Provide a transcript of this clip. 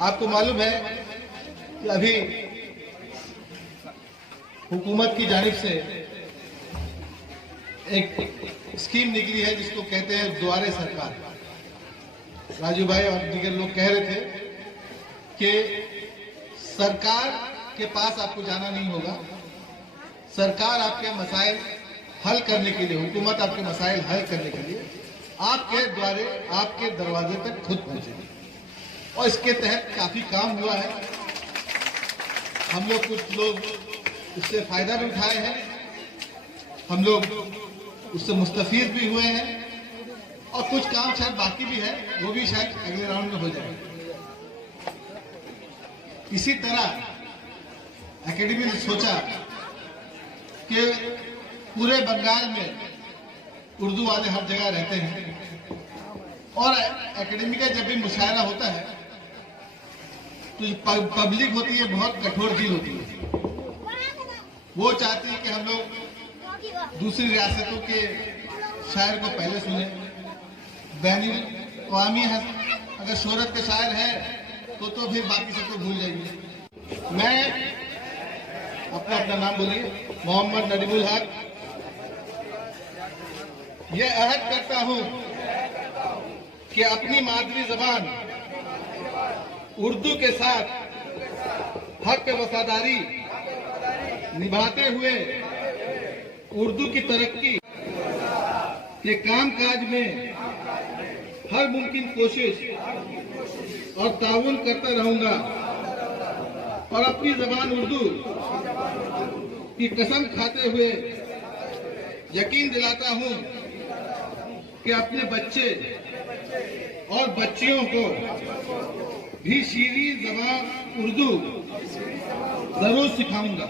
आपको मालूम है कि अभी हुकूमत की जानिब से एक स्कीम निकली है जिसको कहते हैं द्वारे सरकार। राजू भाई और दीगर लोग कह रहे थे कि सरकार के पास आपको जाना नहीं होगा, सरकार आपके मसाइल हल करने के लिए, हुकूमत आपके मसाइल हल करने के लिए आपके द्वारे, आपके दरवाजे तक खुद पहुंचेगी। और इसके तहत काफी काम हुआ है। हम लोग, कुछ लोग इससे फायदा भी उठाए हैं, हम लोग उससे मुस्तफीद भी हुए हैं, और कुछ काम शायद बाकी भी है, वो भी शायद अगले राउंड में हो जाएगा। इसी तरह एकेडमी ने सोचा कि पूरे बंगाल में उर्दू वाले हर जगह रहते हैं, और एकेडमी का जब भी मुशायरा होता है तो जो पब्लिक होती है बहुत कठोर दिल होती है। वो चाहती है कि हम लोग दूसरी रियासतों के शायर को पहले सुने। बैनुल अवामी है, अगर शोहरत के शायर है तो फिर बाकी सबको भूल जाएंगे। मैं अपना नाम बोलिए, मोहम्मद नदीमुल हक, ये अहद करता हूं कि अपनी मादरी जबान उर्दू के साथ हक वफादारी निभाते हुए उर्दू की तरक्की के कामकाज में हर मुमकिन कोशिश और ताउन करता रहूंगा, और अपनी जबान उर्दू की कसम खाते हुए यकीन दिलाता हूं कि अपने बच्चे और बच्चियों को भी शीरीं ज़बान उर्दू जरूर सिखाऊंगा।